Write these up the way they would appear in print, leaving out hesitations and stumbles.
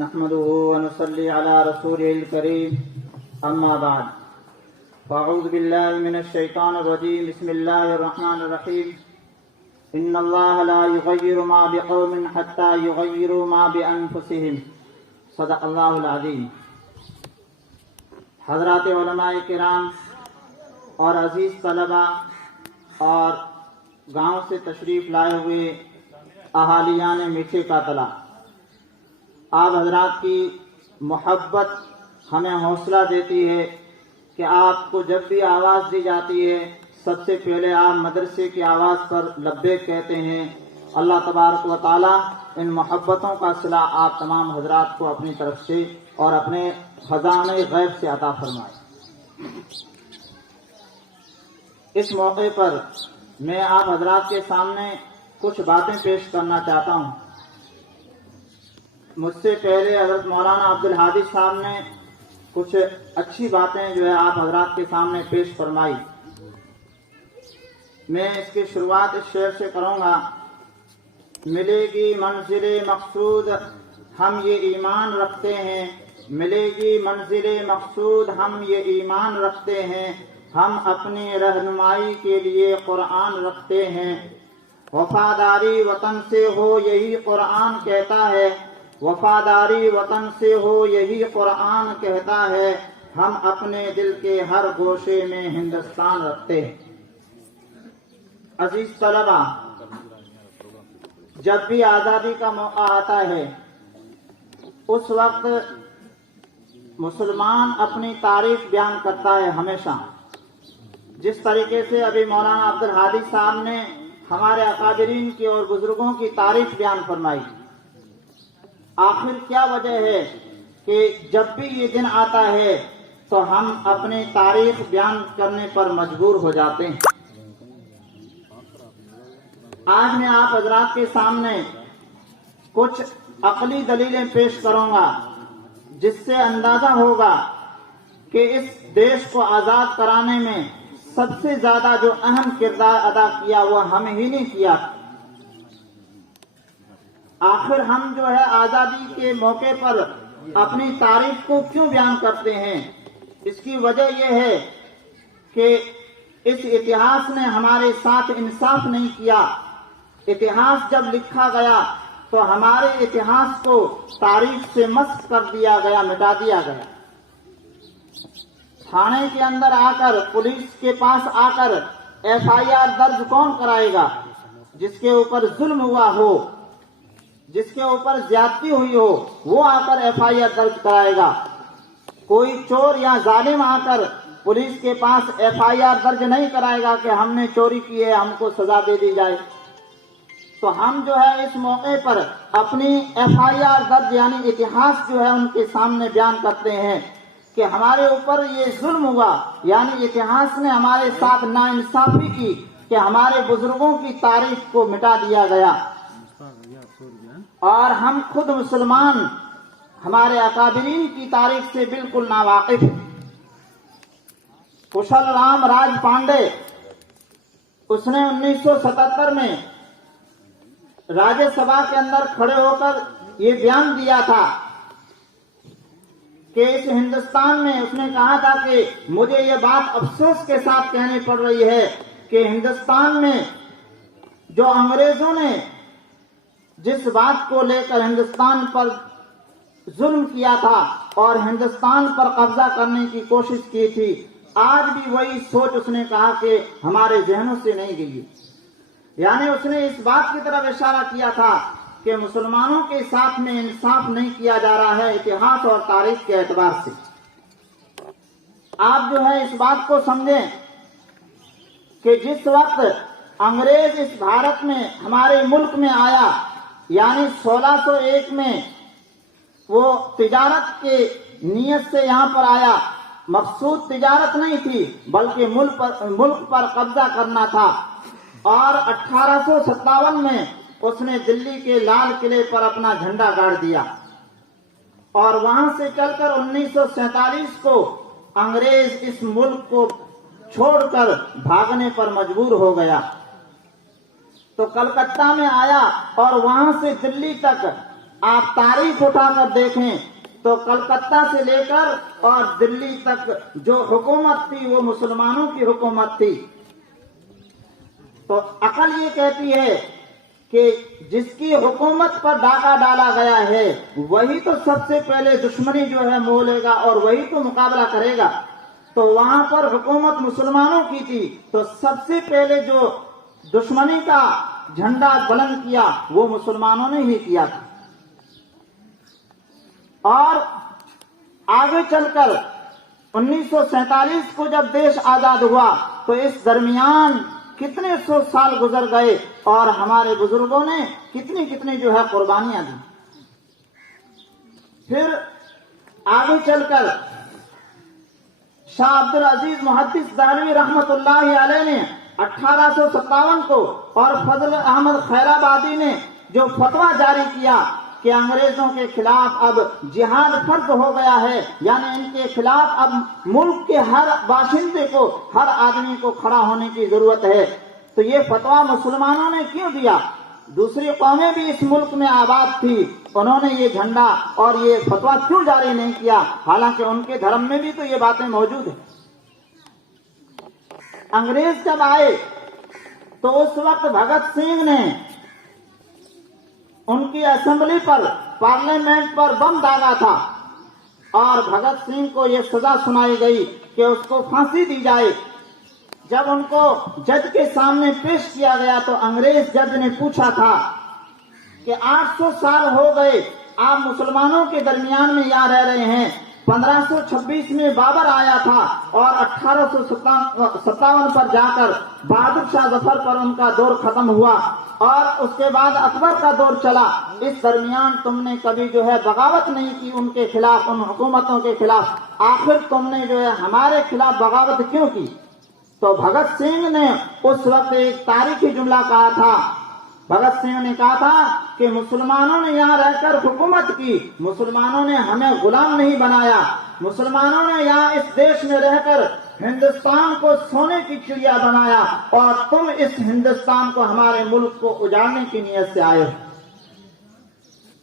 نحمده ونصلي على رسوله الكريم اما بعد فاعوذ بالله من الشيطان الرجيم بسم الله الرحمن الرحيم ان الله لا يغير ما بقوم حتى يغيروا ما بانفسهم صدق اللہ العظیم۔ حضرات علماء کرام اور عزیز طلباء اور گاؤں سے تشریف لائے ہوئے اہالیان میٹھے کا تلا، آپ حضرات کی محبت ہمیں حوصلہ دیتی ہے کہ آپ کو جب بھی آواز دی جاتی ہے سب سے پہلے آپ مدرسے کی آواز پر لبیک کہتے ہیں۔ اللہ تبارک و تعالی ان محبتوں کا صلہ آپ تمام حضرات کو اپنی طرف سے اور اپنے خزانہ غیب سے عطا فرمائے۔ اس موقع پر میں آپ حضرات کے سامنے کچھ باتیں پیش کرنا چاہتا ہوں۔ مجھ سے پہلے حضرت مولانا عبدالحادی صاحب نے کچھ اچھی باتیں جو ہے آپ حضرات کے سامنے پیش فرمائی۔ میں اس کی شروعات اس شعر سے کروں گا: ملے گی منزل مقصود ہم یہ ایمان رکھتے ہیں، ملے گی منزل مقصود ہم یہ ایمان رکھتے ہیں، ہم اپنی رہنمائی کے لیے قرآن رکھتے ہیں، وفاداری وطن سے ہو یہی قرآن کہتا ہے، وفاداری وطن سے ہو یہی قرآن کہتا ہے، ہم اپنے دل کے ہر گوشے میں ہندوستان رکھتے ہیں۔ عزیز طلبہ، جب بھی آزادی کا موقع آتا ہے اس وقت مسلمان اپنی تاریخ بیان کرتا ہے ہمیشہ، جس طریقے سے ابھی مولانا عبدالحادی صاحب نے ہمارے اکابرین کی اور بزرگوں کی تاریخ بیان فرمائی۔ آخر کیا وجہ ہے کہ جب بھی یہ دن آتا ہے تو ہم اپنی تاریخ بیان کرنے پر مجبور ہو جاتے ہیں؟ آج میں آپ حضرات کے سامنے کچھ عقلی دلیلیں پیش کروں گا جس سے اندازہ ہوگا کہ اس دیش کو آزاد کرانے میں سب سے زیادہ جو اہم کردار ادا کیا وہ ہم ہی نے کیا۔ آخر ہم جو ہے آزادی کے موقع پر اپنی تاریخ کو کیوں بیان کرتے ہیں؟ اس کی وجہ یہ ہے کہ اس اتہاس نے ہمارے ساتھ انصاف نہیں کیا۔ اتہاس جب لکھا گیا تو ہمارے اتہاس کو تاریخ سے مسخ کر دیا گیا، مٹا دیا گیا۔ تھانے کے اندر آ کر، پولیس کے پاس آ کر FIR درج کون کرائے گا؟ جس کے اوپر ظلم ہوا ہو، جس کے اوپر زیادتی ہوئی ہو، وہ آ کر FIR درج کرائے گا۔ کوئی چور یا ظالم آ کر پولیس کے پاس FIR درج نہیں کرائے گا کہ ہم نے چوری کی ہے، ہم کو سزا دے دی جائے۔ تو ہم جو ہے اس موقع پر اپنی FIR درج یعنی اتہاس جو ہے ان کے سامنے بیان کرتے ہیں کہ ہمارے اوپر یہ ظلم ہوا، یعنی اتہاس نے ہمارے ساتھ ناانصافی کی کہ ہمارے بزرگوں کی تاریخ کو مٹا دیا گیا، اور ہم خود مسلمان ہمارے اکابرین کی تاریخ سے بالکل ناواقف ہیں۔ کشل رام راج پانڈے، اس نے 1977 میں راجیہ سبھا کے اندر کھڑے ہو کر یہ بیان دیا تھا کہ اس ہندوستان میں، اس نے کہا تھا کہ مجھے یہ بات افسوس کے ساتھ کہنی پڑ رہی ہے کہ ہندوستان میں جو انگریزوں نے جس بات کو لے کر ہندوستان پر ظلم کیا تھا اور ہندوستان پر قبضہ کرنے کی کوشش کی تھی، آج بھی وہی سوچ اس نے کہا کہ ہمارے ذہنوں سے نہیں گئی۔ یعنی اس نے اس بات کی طرف اشارہ کیا تھا کہ مسلمانوں کے ساتھ میں انصاف نہیں کیا جا رہا ہے اتہاس اور تاریخ کے اعتبار سے۔ آپ جو ہے اس بات کو سمجھیں کہ جس وقت انگریز اس بھارت میں ہمارے ملک میں آیا، یعنی 1601 میں وہ تجارت کے نیت سے یہاں پر آیا، مقصود تجارت نہیں تھی بلکہ ملک پر قبضہ کرنا تھا، اور 1857 میں اس نے دلی کے لال قلعے پر اپنا جھنڈا گاڑ دیا، اور وہاں سے چل کر 1947 کو انگریز اس ملک کو چھوڑ کر بھاگنے پر مجبور ہو گیا۔ تو کلکتہ میں آیا اور وہاں سے دلی تک آپ تاریخ اٹھا کر دیکھیں تو کلکتہ سے لے کر اور دلی تک جو حکومت تھی وہ مسلمانوں کی حکومت تھی. تو عقل یہ کہتی ہے کہ جس کی حکومت پر ڈاکہ ڈالا گیا ہے وہی تو سب سے پہلے دشمنی جو ہے مولے گا اور وہی تو مقابلہ کرے گا. تو وہاں پر حکومت مسلمانوں کی تھی تو سب سے پہلے جو دشمنی کا جھنڈا بلند کیا وہ مسلمانوں نے ہی کیا تھا. اور آگے چل کر 1947 کو جب دیش آزاد ہوا تو اس درمیان کتنے سو سال گزر گئے اور ہمارے بزرگوں نے کتنی جو ہے قربانیاں دی. پھر آگے چل کر شاہ عبد العزیز محدث دہلوی رحمت اللہ علیہ نے 1857 کو اور فضل احمد خیرآبادی نے جو فتویٰ جاری کیا کہ انگریزوں کے خلاف اب جہاد فرض ہو گیا ہے، یعنی ان کے خلاف اب ملک کے ہر باشندے کو، ہر آدمی کو کھڑا ہونے کی ضرورت ہے. تو یہ فتویٰ مسلمانوں نے کیوں دیا؟ دوسری قومیں بھی اس ملک میں آباد تھی، انہوں نے یہ جھنڈا اور یہ فتویٰ کیوں جاری نہیں کیا؟ حالانکہ ان کے دھرم میں بھی تو یہ باتیں موجود ہیں. انگریز جب آئے تو اس وقت بھگت سنگھ نے ان کی اسمبلی پر، پارلیمنٹ پر بم داغا تھا اور بھگت سنگھ کو یہ سزا سنائی گئی کہ اس کو پھانسی دی جائے. جب ان کو جج کے سامنے پیش کیا گیا تو انگریز جج نے پوچھا تھا کہ 800 سال ہو گئے آپ مسلمانوں کے درمیان میں یہاں رہ رہے ہیں. 1526 میں بابر آیا تھا اور 1857 پر جا کر بہادر شاہ ظفر پر ان کا دور ختم ہوا اور اس کے بعد اکبر کا دور چلا. اس درمیان تم نے کبھی جو ہے بغاوت نہیں کی ان کے خلاف، ان حکومتوں کے خلاف، آخر تم نے جو ہے ہمارے خلاف بغاوت کیوں کی؟ تو بھگت سنگھ نے اس وقت ایک تاریخی جملہ کہا تھا. بھگت سنگھ نے کہا تھا کہ مسلمانوں نے یہاں رہ کر حکومت کی، مسلمانوں نے ہمیں غلام نہیں بنایا، مسلمانوں نے یہاں اس دیش میں رہ کر ہندوستان کو سونے کی چڑیا بنایا اور تم اس ہندوستان کو، ہمارے ملک کو اجاڑنے کی نیت سے آئے ہو.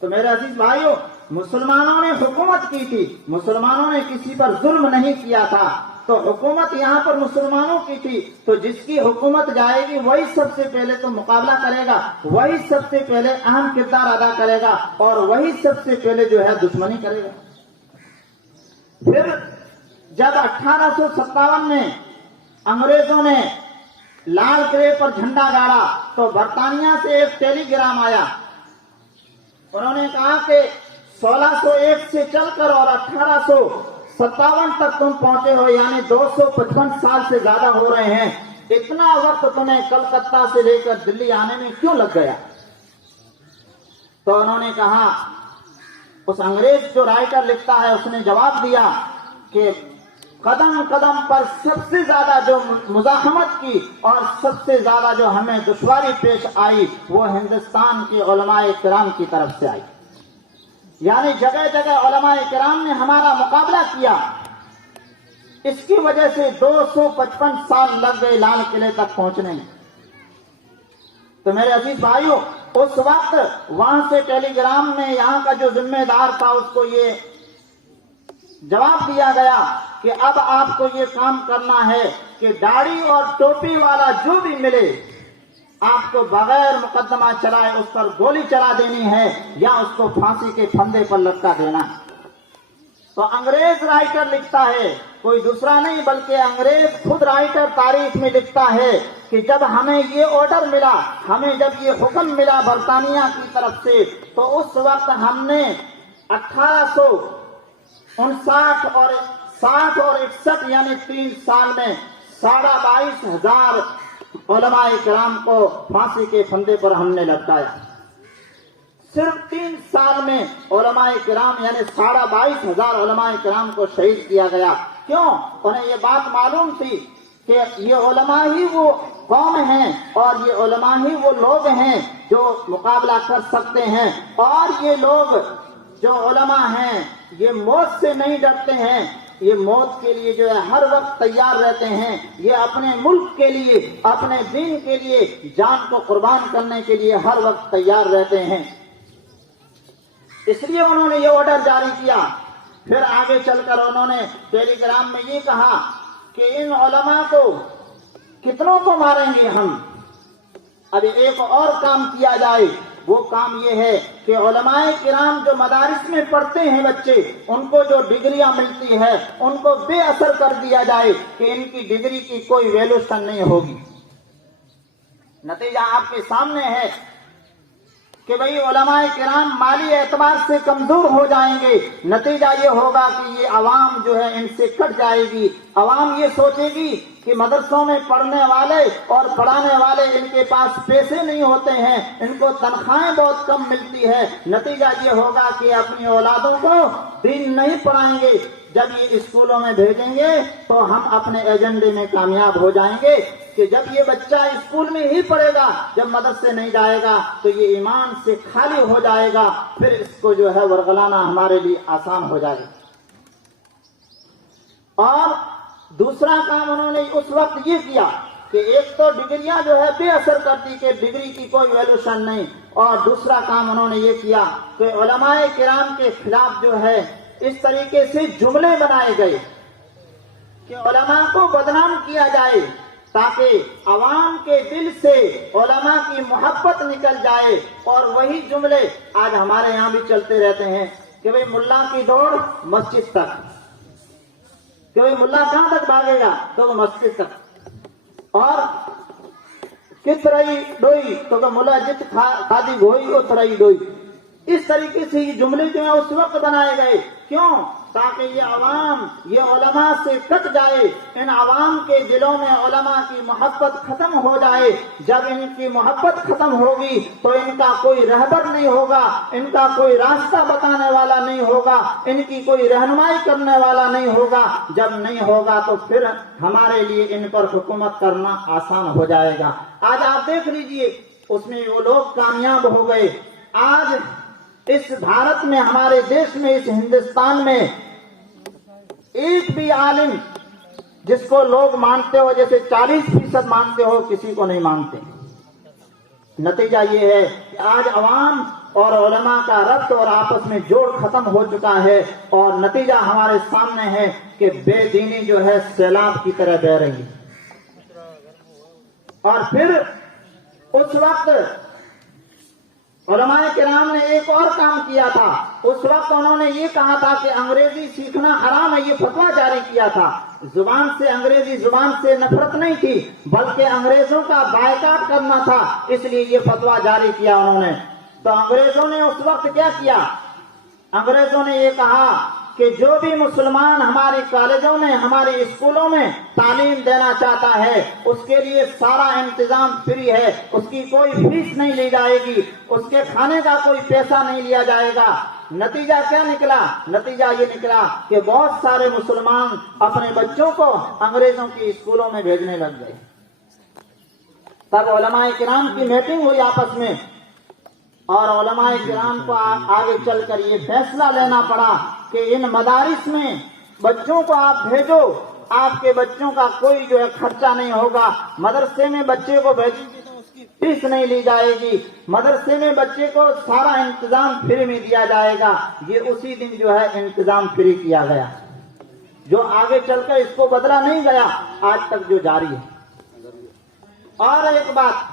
تو میرے عزیز بھائیو، مسلمانوں نے حکومت کی تھی، مسلمانوں نے کسی پر ظلم نہیں کیا تھا. تو حکومت یہاں پر مسلمانوں کی تھی، تو جس کی حکومت جائے گی وہی سب سے پہلے تو مقابلہ کرے گا، وہی سب سے پہلے اہم کردار ادا کرے گا اور وہی سب سے پہلے جو ہے دشمنی کرے گا. پھر جب 1857 میں انگریزوں نے لال قلعے پر جھنڈا گاڑا تو برطانیہ سے ایک ٹیلی گرام آیا. انہوں نے کہا کہ 1601 سے چل کر اور 1857 تک تم پہنچے ہو، یعنی 255 سال سے زیادہ ہو رہے ہیں، اتنا وقت تمہیں کلکتہ سے لے کر دلی آنے میں کیوں لگ گیا؟ تو انہوں نے کہا، اس انگریز جو رائٹر لکھتا ہے اس نے جواب دیا کہ قدم قدم پر سب سے زیادہ جو مزاحمت کی اور سب سے زیادہ جو ہمیں دشواری پیش آئی وہ ہندوستان کے علماء کرام کی طرف سے آئی. یعنی جگہ جگہ علماء کرام نے ہمارا مقابلہ کیا، اس کی وجہ سے 255 سال لگ گئے لال قلعے تک پہنچنے میں. تو میرے عزیز بھائیوں، اس وقت وہاں سے ٹیلی گرام میں یہاں کا جو ذمہ دار تھا اس کو یہ جواب دیا گیا کہ اب آپ کو یہ کام کرنا ہے کہ داڑھی اور ٹوپی والا جو بھی ملے آپ کو بغیر مقدمہ چلائے اس پر گولی چلا دینی ہے یا اس کو پھانسی کے پھندے پر لٹکا دینا. تو انگریز رائٹر لکھتا ہے، کوئی دوسرا نہیں بلکہ انگریز خود رائٹر تاریخ میں لکھتا ہے کہ جب ہمیں یہ آرڈر ملا، ہمیں جب یہ حکم ملا برطانیہ کی طرف سے، تو اس وقت ہم نے 1859 اور 60 اور 61 یعنی 3 سال میں 22,500 علماء کرام کو پھانسی کے پھندے پر ہم نے لٹکایا. صرف 3 سال میں علماء کرام یعنی 22,500 علماء کرام کو شہید کیا گیا. کیوں؟ انہیں یہ بات معلوم تھی کہ یہ علماء ہی وہ قوم ہیں اور یہ علماء ہی وہ لوگ ہیں جو مقابلہ کر سکتے ہیں، اور یہ لوگ جو علماء ہیں یہ موت سے نہیں ڈرتے ہیں، یہ موت کے لیے جو ہے ہر وقت تیار رہتے ہیں، یہ اپنے ملک کے لیے، اپنے دین کے لیے جان کو قربان کرنے کے لیے ہر وقت تیار رہتے ہیں. اس لیے انہوں نے یہ آرڈر جاری کیا۔ پھر آگے چل کر انہوں نے ٹیلی گرام میں یہ کہا کہ ان علماء کو کتنوں کو ماریں گے ہم، اب ایک اور کام کیا جائے۔ وہ کام یہ ہے کہ علماء کرام جو مدارس میں پڑھتے ہیں بچے، ان کو جو ڈگریاں ملتی ہے ان کو بے اثر کر دیا جائے کہ ان کی ڈگری کی کوئی ویلیوشن نہیں ہوگی۔ نتیجہ آپ کے سامنے ہے کہ بھئی علماء کرام مالی اعتبار سے کمزور ہو جائیں گے، نتیجہ یہ ہوگا کہ یہ عوام جو ہے ان سے کٹ جائے گی۔ عوام یہ سوچے گی کہ مدرسوں میں پڑھنے والے اور پڑھانے والے ان کے پاس پیسے نہیں ہوتے ہیں، ان کو تنخواہیں بہت کم ملتی ہے، نتیجہ یہ ہوگا کہ اپنی اولادوں کو دین نہیں پڑھائیں گے۔ جب یہ اسکولوں میں بھیجیں گے تو ہم اپنے ایجنڈے میں کامیاب ہو جائیں گے کہ جب یہ بچہ اسکول میں ہی پڑھے گا، جب مدرسے نہیں جائے گا تو یہ ایمان سے خالی ہو جائے گا، پھر اس کو جو ہے ورغلانا ہمارے لیے آسان ہو جائے گا۔ اور دوسرا کام انہوں نے اس وقت یہ کیا کہ ایک تو ڈگریاں جو ہے بے اثر کرتی کہ ڈگری کی کوئی ویلیوشن نہیں، اور دوسرا کام انہوں نے یہ کیا کہ علماء کرام کے خلاف جو ہے اس طریقے سے جملے بنائے گئے کہ علماء کو بدنام کیا جائے تاکہ عوام کے دل سے علماء کی محبت نکل جائے۔ اور وہی جملے آج ہمارے یہاں بھی چلتے رہتے ہیں کہ بھئی ملا کی دوڑ مسجد تک، کہ بھئی ملا کہاں تک بھاگے گا تو وہ مسجد تک، اور کت رہی ڈوئی تو کہ ملا جت کھادی گوئی ات رہی ڈوئی۔ اس طریقے سے یہ جملے جو ہیں اس وقت بنائے گئے، کیوں؟ تاکہ یہ عوام یہ علماء سے کٹ جائے، ان عوام کے دلوں میں علماء کی محبت ختم ہو جائے۔ جب ان کی محبت ختم ہوگی تو ان کا کوئی رہبر نہیں ہوگا، ان کا کوئی راستہ بتانے والا نہیں ہوگا، ان کی کوئی رہنمائی کرنے والا نہیں ہوگا۔ جب نہیں ہوگا تو پھر ہمارے لیے ان پر حکومت کرنا آسان ہو جائے گا۔ آج آپ دیکھ لیجئے اس میں وہ لوگ کامیاب ہو گئے۔ آج اس بھارت میں، ہمارے دیش میں، اس ہندوستان میں ایک بھی عالم جس کو لوگ مانتے ہو جیسے 40% مانتے ہو، کسی کو نہیں مانتے۔ نتیجہ یہ ہے کہ آج عوام اور علماء کا ربط اور آپس میں جوڑ ختم ہو چکا ہے، اور نتیجہ ہمارے سامنے ہے کہ بے دینی جو ہے سیلاب کی طرح بہ رہی ہے۔ اور پھر اس وقت علماء کرام نے ایک اور کام کیا تھا۔ اس وقت انہوں نے یہ کہا تھا کہ انگریزی سیکھنا حرام ہے، یہ فتویٰ جاری کیا تھا۔ زبان سے، انگریزی زبان سے نفرت نہیں تھی، بلکہ انگریزوں کا بائیکاٹ کرنا تھا، اس لیے یہ فتویٰ جاری کیا انہوں نے۔ تو انگریزوں نے اس وقت کیا کیا؟ انگریزوں نے یہ کہا کہ جو بھی مسلمان ہماری کالجوں میں، ہمارے اسکولوں میں تعلیم دینا چاہتا ہے اس کے لیے سارا انتظام فری ہے، اس کی کوئی فیس نہیں لی جائے گی، اس کے کھانے کا کوئی پیسہ نہیں لیا جائے گا۔ نتیجہ کیا نکلا؟ نتیجہ یہ نکلا کہ بہت سارے مسلمان اپنے بچوں کو انگریزوں کی اسکولوں میں بھیجنے لگ گئے۔ تب علماء کرام کی میٹنگ ہوئی آپس میں، اور علماء کرام کو آگے چل کر یہ فیصلہ لینا پڑا کہ ان مدارس میں بچوں کو آپ بھیجو، آپ کے بچوں کا کوئی جو ہے خرچہ نہیں ہوگا، مدرسے میں بچے کو بھیجیں گے تو اس کی فیس نہیں لی جائے گی، مدرسے میں بچے کو سارا انتظام فری میں دیا جائے گا۔ یہ اسی دن جو ہے انتظام فری کیا گیا، جو آگے چل کر اس کو بدلا نہیں گیا، آج تک جو جاری ہے۔ اور ایک بات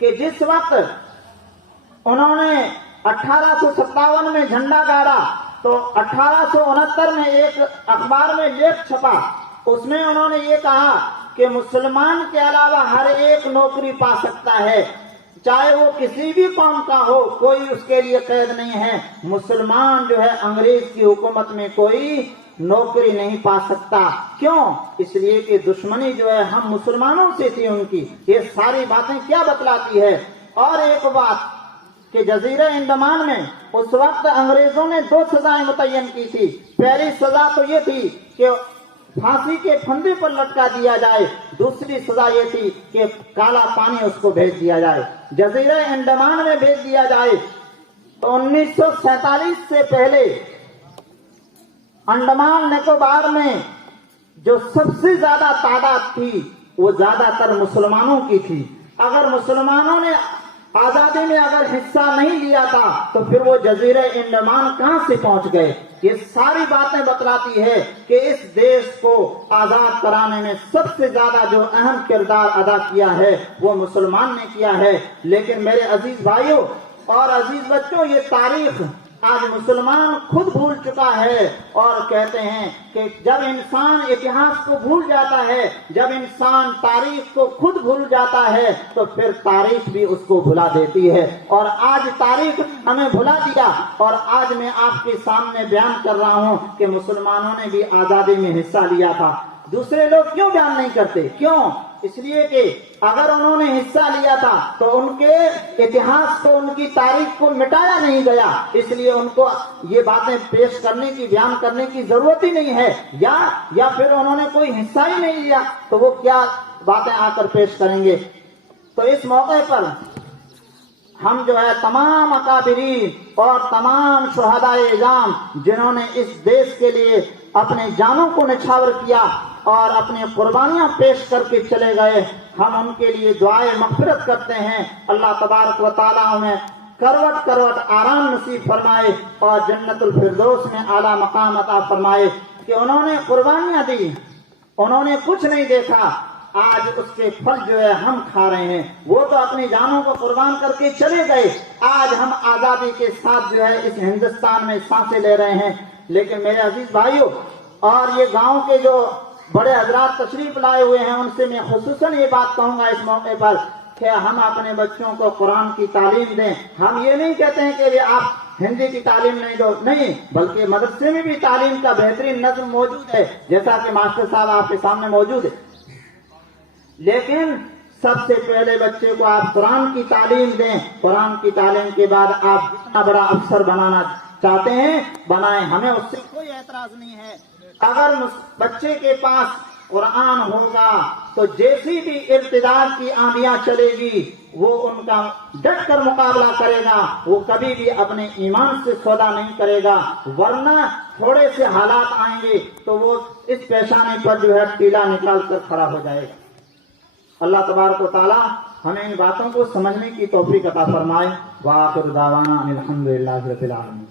کہ جس وقت انہوں نے 1857 میں جھنڈا گاڑا تو 1869 میں ایک اخبار میں لیکھ چھپا، اس میں انہوں نے یہ کہا کہ مسلمان کے علاوہ ہر ایک نوکری پا سکتا ہے، چاہے وہ کسی بھی قوم کا ہو، کوئی اس کے لیے قید نہیں ہے۔ مسلمان جو ہے انگریز کی حکومت میں کوئی نوکری نہیں پا سکتا۔ کیوں؟ اس لیے کہ دشمنی جو ہے ہم مسلمانوں سے تھی ان کی۔ یہ ساری باتیں کیا بتلاتی ہے؟ اور ایک بات کہ جزیرہ انڈمان میں اس وقت انگریزوں نے 2 سزائیں متعین کی تھی۔ پہلی سزا تو یہ تھی کہ پھانسی کے پھندے پر لٹکا دیا جائے، دوسری سزا یہ تھی کہ کالا پانی اس کو بھیج دیا جائے، جزیرہ انڈمان میں بھیج دیا جائے۔ 1947 سے پہلے انڈمان نکوبار میں جو سب سے زیادہ تعداد تھی وہ زیادہ تر مسلمانوں کی تھی۔ اگر مسلمانوں نے آزادی میں اگر حصہ نہیں لیا تھا تو پھر وہ جزیرہ انڈمان کہاں سے پہنچ گئے؟ یہ ساری باتیں بتلاتی ہے کہ اس دیش کو آزاد کرانے میں سب سے زیادہ جو اہم کردار ادا کیا ہے وہ مسلمان نے کیا ہے۔ لیکن میرے عزیز بھائیوں اور عزیز بچوں، یہ تاریخ آج مسلمان خود بھول چکا ہے، اور کہتے ہیں کہ جب انسان اتہاس کو بھول جاتا ہے، جب انسان تاریخ کو خود بھول جاتا ہے تو پھر تاریخ بھی اس کو بھلا دیتی ہے، اور آج تاریخ ہمیں بھلا دیا۔ اور آج میں آپ کے سامنے بیان کر رہا ہوں کہ مسلمانوں نے بھی آزادی میں حصہ لیا تھا۔ دوسرے لوگ کیوں بیان نہیں کرتے؟ کیوں؟ اس لیے کہ اگر انہوں نے حصہ لیا تھا تو ان کے اتہاس کو، ان کی تاریخ کو مٹایا نہیں گیا، اس لیے ان کو یہ باتیں پیش کرنے کی، بیان کرنے کی ضرورت ہی نہیں ہے، یا پھر انہوں نے کوئی حصہ ہی نہیں لیا تو وہ کیا باتیں آ کر پیش کریں گے؟ تو اس موقع پر ہم جو ہے تمام اکابرین اور تمام شہدائے اعظام جنہوں نے اس دیش کے لیے اپنے جانوں کو نچھاور کیا اور اپنی قربانیاں پیش کر کے چلے گئے، ہم ان کے لیے دعائے مغفرت کرتے ہیں۔ اللہ تبارک و تعالیٰ انہیں کروٹ کروٹ آرام نصیب فرمائے اور جنت الفردوس میں اعلیٰ مقام عطا فرمائے کہ انہوں نے قربانیاں دی، انہوں نے کچھ نہیں دیکھا، آج اس کے پھل جو ہے ہم کھا رہے ہیں۔ وہ تو اپنی جانوں کو قربان کر کے چلے گئے، آج ہم آزادی کے ساتھ جو ہے اس ہندوستان میں سانسیں لے رہے ہیں۔ لیکن میرے عزیز بھائیوں اور یہ گاؤں کے جو بڑے حضرات تشریف لائے ہوئے ہیں، ان سے میں خصوصاً یہ بات کہوں گا اس موقع پر کہ ہم اپنے بچوں کو قرآن کی تعلیم دیں۔ ہم یہ نہیں کہتے ہیں کہ آپ ہندی کی تعلیم نہیں دو، نہیں، بلکہ مدرسے میں بھی تعلیم کا بہترین نظم موجود ہے، جیسا کہ ماسٹر صاحب آپ کے سامنے موجود ہے۔ لیکن سب سے پہلے بچے کو آپ قرآن کی تعلیم دیں، قرآن کی تعلیم کے بعد آپ جتنا بڑا افسر بنانا چاہتے ہیں بنائیں، ہمیں اس سے کوئی اعتراض نہیں ہے۔ اگر بچے کے پاس قرآن ہوگا تو جیسی بھی ارتداد کی آندیاں چلے گی وہ ان کا ڈٹ کر مقابلہ کرے گا، وہ کبھی بھی اپنے ایمان سے سودا نہیں کرے گا، ورنہ تھوڑے سے حالات آئیں گے تو وہ اس پیشانی پر جو ہے ٹیلا نکال کر کھڑا ہو جائے گا۔ اللہ تبارک و تعالی ہمیں ان باتوں کو سمجھنے کی توفیق عطا فرمائے۔ وآخر دعوانا الحمدللہ رب العالمین۔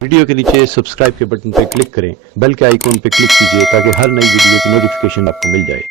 ویڈیو کے نیچے سبسکرائب کے بٹن پر کلک کریں، بیل کے آئیکن پر کلک کیجیے تاکہ ہر نئی ویڈیو کی نوٹیفیکیشن آپ کو مل جائے۔